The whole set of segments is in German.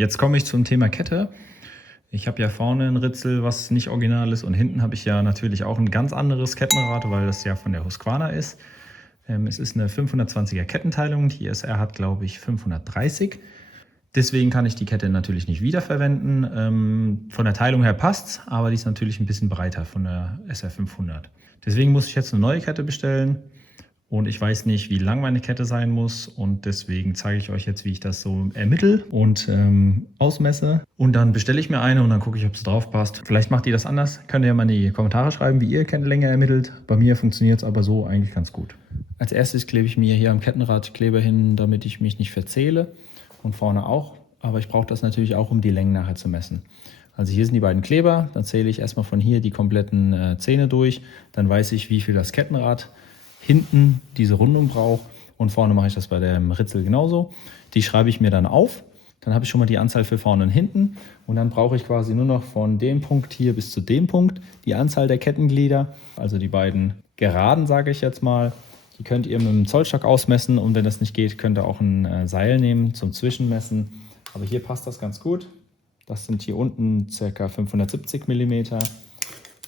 Jetzt komme ich zum Thema Kette. Ich habe ja vorne ein Ritzel, was nicht original ist, und hinten habe ich ja natürlich auch ein ganz anderes Kettenrad, weil das ja von der Husqvarna ist. Es ist eine 520er Kettenteilung, die SR hat, glaube ich, 530. Deswegen kann ich die Kette natürlich nicht wiederverwenden. Von der Teilung her passt's, aber die ist natürlich ein bisschen breiter von der SR 500. Deswegen muss ich jetzt eine neue Kette bestellen. Und ich weiß nicht, wie lang meine Kette sein muss, und deswegen zeige ich euch jetzt, wie ich das so ermittle und ausmesse. Und dann bestelle ich mir eine und dann gucke ich, ob es drauf passt. Vielleicht macht ihr das anders. Könnt ihr ja mal in die Kommentare schreiben, wie ihr Kettenlänge ermittelt. Bei mir funktioniert es aber so eigentlich ganz gut. Als erstes klebe ich mir hier am Kettenrad Kleber hin, damit ich mich nicht verzähle, und vorne auch. Aber ich brauche das natürlich auch, um die Längen nachher zu messen. Also hier sind die beiden Kleber. Dann zähle ich erstmal von hier die kompletten Zähne durch. Dann weiß ich, wie viel das Kettenrad hinten diese Rundung braucht, und vorne mache ich das bei dem Ritzel genauso. Die schreibe ich mir dann auf, dann habe ich schon mal die Anzahl für vorne und hinten, und dann brauche ich quasi nur noch von dem Punkt hier bis zu dem Punkt die Anzahl der Kettenglieder, also die beiden Geraden, sage ich jetzt mal. Die könnt ihr mit dem Zollstock ausmessen, und wenn das nicht geht, könnt ihr auch ein Seil nehmen zum Zwischenmessen. Aber hier passt das ganz gut. Das sind hier unten ca. 570 mm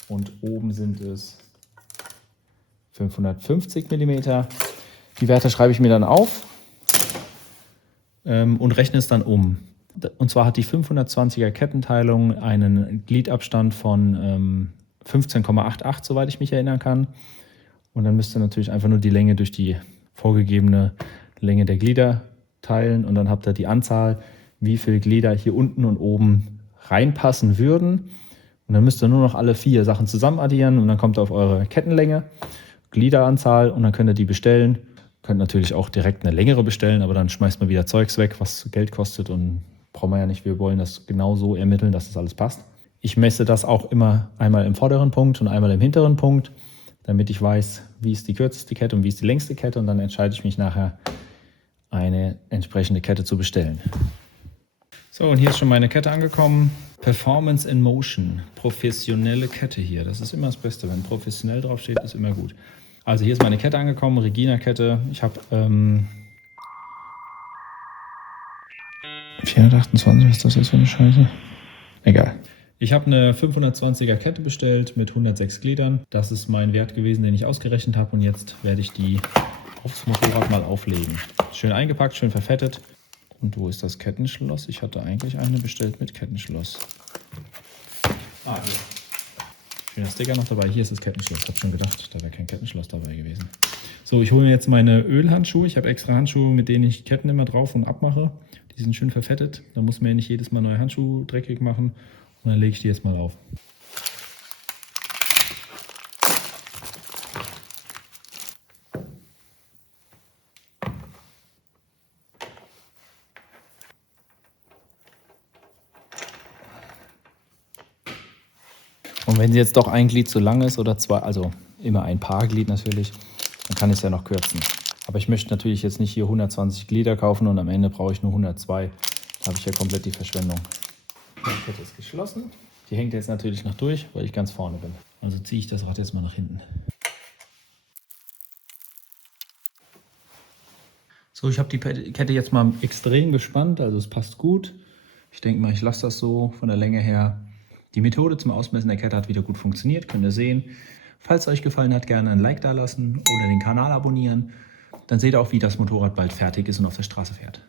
und oben sind es 550 mm. Die Werte schreibe ich mir dann auf und rechne es dann um. Und zwar hat die 520er Kettenteilung einen Gliedabstand von 15,88, soweit ich mich erinnern kann. Und dann müsst ihr natürlich einfach nur die Länge durch die vorgegebene Länge der Glieder teilen, und dann habt ihr die Anzahl, wie viele Glieder hier unten und oben reinpassen würden. Und dann müsst ihr nur noch alle 4 Sachen zusammen addieren, und dann kommt ihr auf eure Kettenlänge, Gliederanzahl, und dann könnt ihr die bestellen. Könnt natürlich auch direkt eine längere bestellen, aber dann schmeißt man wieder Zeugs weg, was Geld kostet, und brauchen wir ja nicht. Wir wollen das genau so ermitteln, dass das alles passt. Ich messe das auch immer einmal im vorderen Punkt und einmal im hinteren Punkt, damit ich weiß, wie ist die kürzeste Kette und wie ist die längste Kette, und dann entscheide ich mich nachher, eine entsprechende Kette zu bestellen. So, und hier ist schon meine Kette angekommen. Performance in Motion, professionelle Kette hier. Das ist immer das Beste, wenn professionell draufsteht, ist immer gut. Also hier ist meine Kette angekommen, Regina-Kette. Ich habe 428, was ist das jetzt für eine Scheiße? Egal. Ich habe eine 520er Kette bestellt mit 106 Gliedern. Das ist mein Wert gewesen, den ich ausgerechnet habe. Und jetzt werde ich die aufs Motorrad mal auflegen. Schön eingepackt, schön verfettet. Und wo ist das Kettenschloss? Ich hatte eigentlich eine bestellt mit Kettenschloss. Ah, hier. Schöner Sticker noch dabei. Hier ist das Kettenschloss. Ich habe schon gedacht, da wäre kein Kettenschloss dabei gewesen. So, ich hole mir jetzt meine Ölhandschuhe. Ich habe extra Handschuhe, mit denen ich Ketten immer drauf und abmache. Die sind schön verfettet. Da muss man ja nicht jedes Mal neue Handschuhe dreckig machen. Und dann lege ich die jetzt mal auf. Und wenn jetzt doch ein Glied zu lang ist oder zwei, also immer ein Paar Glied natürlich, dann kann ich es ja noch kürzen. Aber ich möchte natürlich jetzt nicht hier 120 Glieder kaufen und am Ende brauche ich nur 102. Da habe ich ja komplett die Verschwendung. Die Kette ist geschlossen. Die hängt jetzt natürlich noch durch, weil ich ganz vorne bin. Also ziehe ich das Rad jetzt mal nach hinten. So, ich habe die Kette jetzt mal extrem gespannt, also es passt gut. Ich denke mal, ich lasse das so von der Länge her. Die Methode zum Ausmessen der Kette hat wieder gut funktioniert, könnt ihr sehen. Falls es euch gefallen hat, gerne ein Like da lassen oder den Kanal abonnieren. Dann seht ihr auch, wie das Motorrad bald fertig ist und auf der Straße fährt.